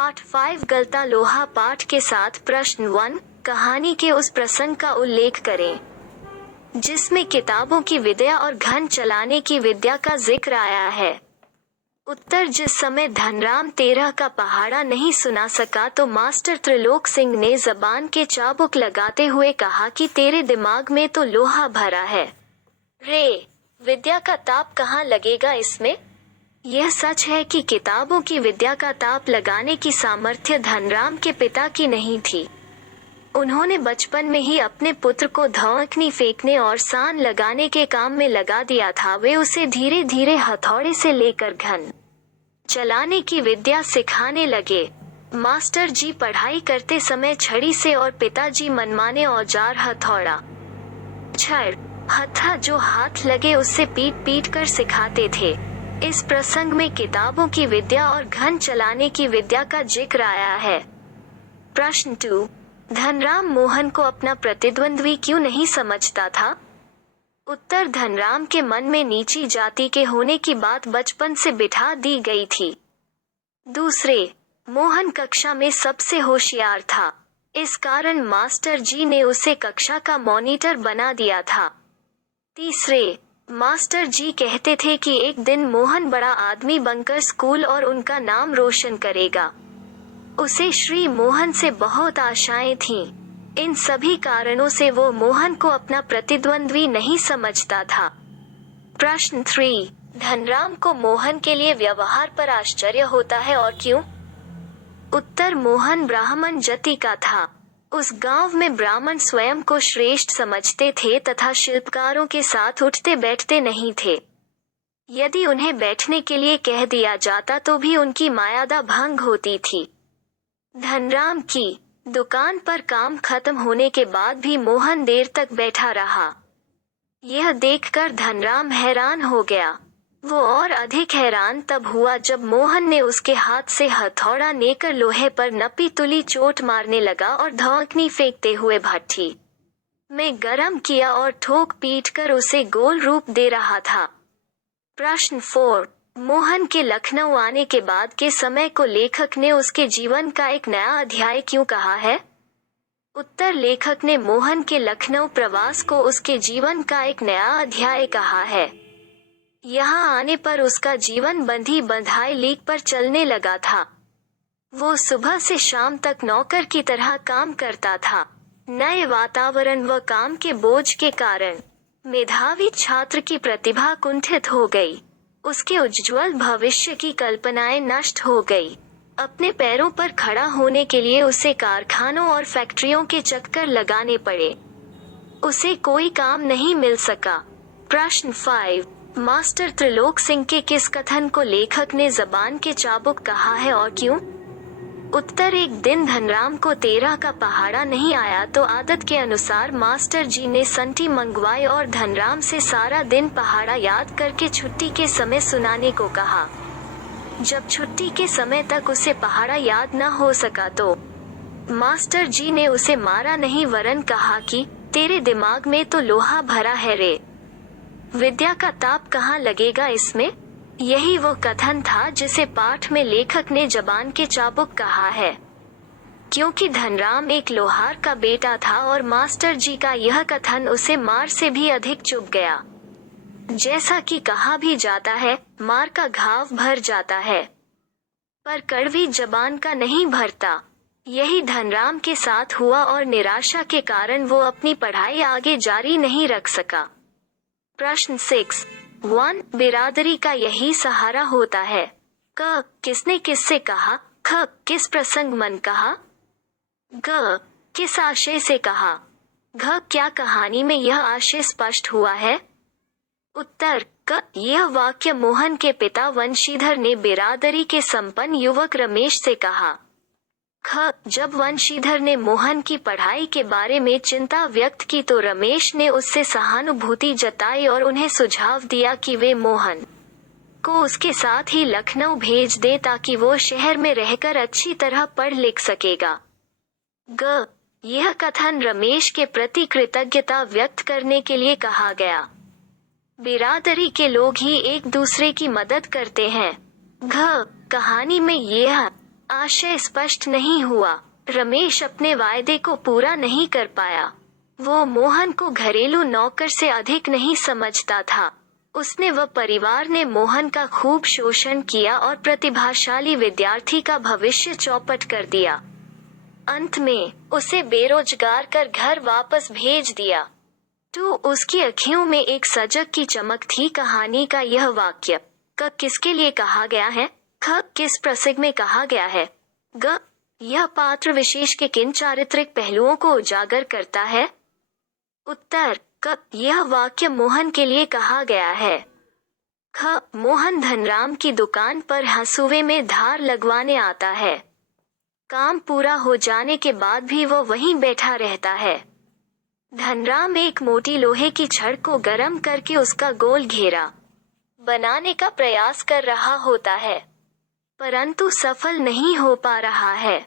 पाठ 5 गलता लोहा पाठ के साथ प्रश्न 1 कहानी के उस प्रसंग का उल्लेख करें जिसमें किताबों की विद्या और घन चलाने की विद्या का जिक्र आया है। उत्तर जिस समय धनराम 13 का पहाड़ा नहीं सुना सका तो मास्टर त्रिलोक सिंह ने जबान के चाबुक लगाते हुए कहा कि तेरे दिमाग में तो लोहा भरा है रे, विद्या का ताप कहाँ लगेगा इसमें। यह सच है कि किताबों की विद्या का ताप लगाने की सामर्थ्य धनराम के पिता की नहीं थी। उन्होंने बचपन में ही अपने पुत्र को धौंकनी फेंकने और सान लगाने के काम में लगा दिया था। वे उसे धीरे धीरे हथौड़े से लेकर घन चलाने की विद्या सिखाने लगे। मास्टर जी पढ़ाई करते समय छड़ी से और पिताजी मनमाने औजार हथौड़ा, छड़, हत्था जो हाथ लगे उससे पीट पीट कर सिखाते थे। इस प्रसंग में किताबों की विद्या और घन चलाने की विद्या का जिक्र आया है। प्रश्न 2 धनराम मोहन को अपना प्रतिद्वंद्वी क्यों नहीं समझता था। उत्तर धनराम के मन में नीची जाति के होने की बात बचपन से बिठा दी गई थी। दूसरे, मोहन कक्षा में सबसे होशियार था, इस कारण मास्टर जी ने उसे कक्षा का मॉनिटर बना दिया था। तीसरे, मास्टर जी कहते थे कि एक दिन मोहन बड़ा आदमी बनकर स्कूल और उनका नाम रोशन करेगा। उसे श्री मोहन से बहुत आशाएं थीं। इन सभी कारणों से वो मोहन को अपना प्रतिद्वंद्वी नहीं समझता था। प्रश्न 3 धनराम को मोहन के लिए व्यवहार पर आश्चर्य होता है और क्यों। उत्तर मोहन ब्राह्मण जाति का था। उस गांव में ब्राह्मण स्वयं को श्रेष्ठ समझते थे तथा शिल्पकारों के साथ उठते बैठते नहीं थे। यदि उन्हें बैठने के लिए कह दिया जाता तो भी उनकी मर्यादा भंग होती थी। धनराम की दुकान पर काम खत्म होने के बाद भी मोहन देर तक बैठा रहा। यह देखकर धनराम हैरान हो गया। वो और अधिक हैरान तब हुआ जब मोहन ने उसके हाथ से हथौड़ा लेकर लोहे पर नपी तुली चोट मारने लगा और धौंकनी फेंकते हुए भट्ठी में गरम किया और ठोक पीट कर उसे गोल रूप दे रहा था। प्रश्न 4 मोहन के लखनऊ आने के बाद के समय को लेखक ने उसके जीवन का एक नया अध्याय क्यों कहा है। उत्तर लेखक ने मोहन के लखनऊ प्रवास को उसके जीवन का एक नया अध्याय कहा है। यहाँ आने पर उसका जीवन बंधी बंधाई लीक पर चलने लगा था। वो सुबह से शाम तक नौकर की तरह काम करता था। नए वातावरण व काम के बोझ के कारण मेधावी छात्र की प्रतिभा कुंठित हो गई। उसके उज्ज्वल भविष्य की कल्पनाएं नष्ट हो गई। अपने पैरों पर खड़ा होने के लिए उसे कारखानों और फैक्ट्रियों के चक्कर लगाने पड़े। उसे कोई काम नहीं मिल सका। प्रश्न 5 मास्टर त्रिलोक सिंह के किस कथन को लेखक ने जबान के चाबुक कहा है और क्यों। उत्तर एक दिन धनराम को 13 का पहाड़ा नहीं आया तो आदत के अनुसार मास्टर जी ने संटी मंगवाई और धनराम से सारा दिन पहाड़ा याद करके छुट्टी के समय सुनाने को कहा। जब छुट्टी के समय तक उसे पहाड़ा याद न हो सका तो मास्टर जी ने उसे मारा नहीं वरन कहा कि तेरे दिमाग में तो लोहा भरा है रे, विद्या का ताप कहाँ लगेगा इसमें। यही वो कथन था जिसे पाठ में लेखक ने जबान के चाबुक कहा है। क्योंकि धनराम एक लोहार का बेटा था और मास्टर जी का यह कथन उसे मार से भी अधिक चुभ गया। जैसा कि कहा भी जाता है, मार का घाव भर जाता है पर कड़वी जबान का नहीं भरता। यही धनराम के साथ हुआ और निराशा के कारण वो अपनी पढ़ाई आगे जारी नहीं रख सका। प्रश्न 6 1 बिरादरी का यही सहारा होता है। क किसने किससे कहा। ख किस प्रसंग मन कहा। ग किस आशय से कहा। घ क्या कहानी में यह आशय स्पष्ट हुआ है। उत्तर क यह वाक्य मोहन के पिता वंशीधर ने बिरादरी के संपन्न युवक रमेश से कहा। ख जब वंशीधर ने मोहन की पढ़ाई के बारे में चिंता व्यक्त की तो रमेश ने उससे सहानुभूति जताई और उन्हें सुझाव दिया कि वे मोहन को उसके साथ ही लखनऊ भेज दे ताकि वो शहर में रहकर अच्छी तरह पढ़ लिख सकेगा। ग यह कथन रमेश के प्रति कृतज्ञता व्यक्त करने के लिए कहा गया। बिरादरी के लोग ही एक दूसरे की मदद करते हैं। घ कहानी में यह आशय स्पष्ट नहीं हुआ। रमेश अपने वायदे को पूरा नहीं कर पाया। वो मोहन को घरेलू नौकर से अधिक नहीं समझता था। उसने व परिवार ने मोहन का खूब शोषण किया और प्रतिभाशाली विद्यार्थी का भविष्य चौपट कर दिया। अंत में उसे बेरोजगार कर घर वापस भेज दिया। तो उसकी अखियों में एक सजग की चमक थी। कहानी का यह वाक्य क किसके लिए कहा गया है? ख किस प्रसंग में कहा गया है? ग यह पात्र विशेष के किन चारित्रिक पहलुओं को उजागर करता है? उत्तर क यह वाक्य मोहन के लिए कहा गया है। ख मोहन धनराम की दुकान पर हंसुए में धार लगवाने आता है। काम पूरा हो जाने के बाद भी वो वहीं बैठा रहता है। धनराम एक मोटी लोहे की छड़ को गर्म करके उसका गोल घेरा बनाने का प्रयास कर रहा होता है, परंतु सफल नहीं हो पा रहा है।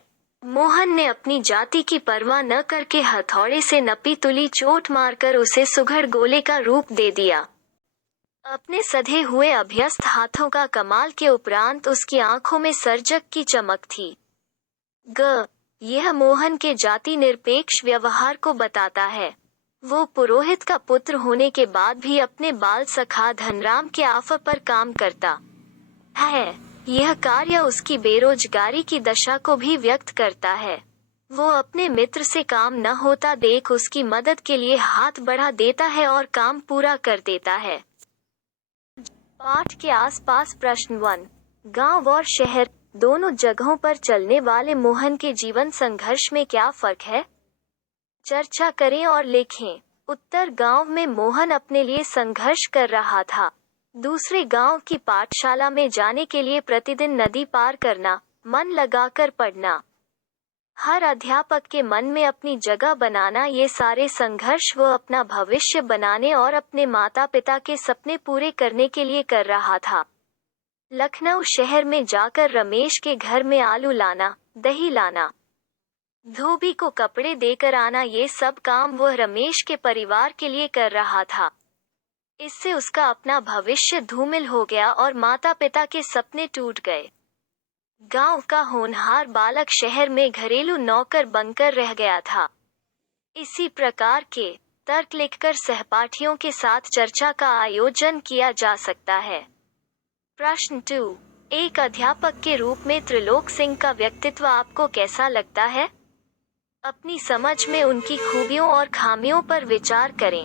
मोहन ने अपनी जाति की परवाह न करके हथौड़े से नपी तुली चोट मारकर उसे सुघड़ गोले का रूप दे दिया। अपने सधे हुए अभ्यस्त हाथों का कमाल के उपरांत उसकी आंखों में सर्जक की चमक थी। ग यह मोहन के जाति निरपेक्ष व्यवहार को बताता है। वो पुरोहित का पुत्र होने के बाद भी अपने बाल सखा धनराम के आफा पर काम करता है। यह कार्य उसकी बेरोजगारी की दशा को भी व्यक्त करता है। वो अपने मित्र से काम न होता देख उसकी मदद के लिए हाथ बढ़ा देता है और काम पूरा कर देता है। पाठ के आसपास प्रश्न 1। गांव और शहर दोनों जगहों पर चलने वाले मोहन के जीवन संघर्ष में क्या फर्क है? चर्चा करें और लिखें। उत्तर गांव में मोहन अपने लिए संघर्ष कर रहा था। दूसरे गांव की पाठशाला में जाने के लिए प्रतिदिन नदी पार करना, मन लगाकर पढ़ना, हर अध्यापक के मन में अपनी जगह बनाना, ये सारे संघर्ष वो अपना भविष्य बनाने और अपने माता पिता के सपने पूरे करने के लिए कर रहा था। लखनऊ शहर में जाकर रमेश के घर में आलू लाना, दही लाना, धोबी को कपड़े देकर आना, ये सब काम वह रमेश के परिवार के लिए कर रहा था। इससे उसका अपना भविष्य धूमिल हो गया और माता पिता के सपने टूट गए। गांव का होनहार बालक शहर में घरेलू नौकर बनकर रह गया था। इसी प्रकार के तर्क लिखकर सहपाठियों के साथ चर्चा का आयोजन किया जा सकता है। प्रश्न 2। एक अध्यापक के रूप में त्रिलोक सिंह का व्यक्तित्व आपको कैसा लगता है? अपनी समझ में उनकी खूबियों और खामियों पर विचार करें।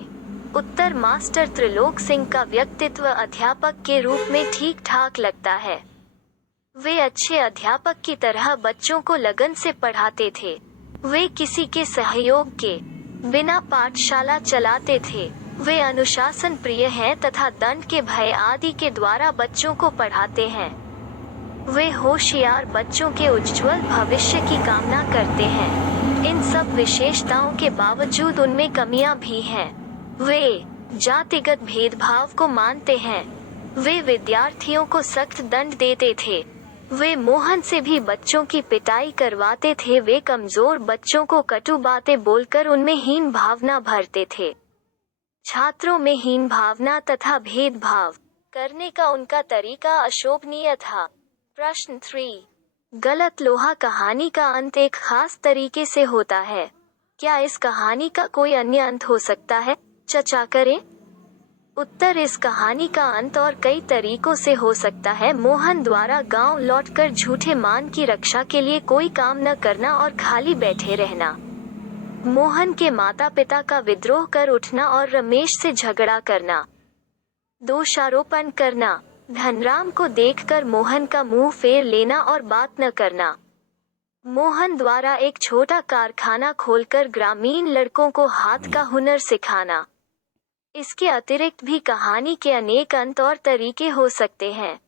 उत्तर मास्टर त्रिलोक सिंह का व्यक्तित्व अध्यापक के रूप में ठीक ठाक लगता है। वे अच्छे अध्यापक की तरह बच्चों को लगन से पढ़ाते थे। वे किसी के सहयोग के बिना पाठशाला चलाते थे। वे अनुशासन प्रिय हैं तथा दंड के भय आदि के द्वारा बच्चों को पढ़ाते हैं। वे होशियार बच्चों के उज्जवल भविष्य की कामना करते हैं। इन सब विशेषताओं के बावजूद उनमें कमियां भी हैं। वे जातिगत भेदभाव को मानते हैं। वे विद्यार्थियों को सख्त दंड देते थे। वे मोहन से भी बच्चों की पिटाई करवाते थे। वे कमजोर बच्चों को कटु बातें बोलकर उनमें हीन भावना भरते थे। छात्रों में हीन भावना तथा भेदभाव करने का उनका तरीका अशोभनीय था। प्रश्न 3। गलत लोहा कहानी का अंत एक खास तरीके से होता है। क्या इस कहानी का कोई अन्य अंत हो सकता है? चर्चा करें। उत्तर इस कहानी का अंत और कई तरीकों से हो सकता है। मोहन द्वारा गांव लौटकर झूठे मान की रक्षा के लिए कोई काम न करना और खाली बैठे रहना। मोहन के माता पिता का विद्रोह कर उठना और रमेश से झगड़ा करना। दोषारोपण करना। धनराम को देखकर मोहन का मुंह फेर लेना और बात न करना। मोहन द्वारा एक छोटा कारखाना खोलकर ग्रामीण लड़कों को हाथ का हुनर सिखाना। इसके अतिरिक्त भी कहानी के अनेक अंत और तरीके हो सकते हैं।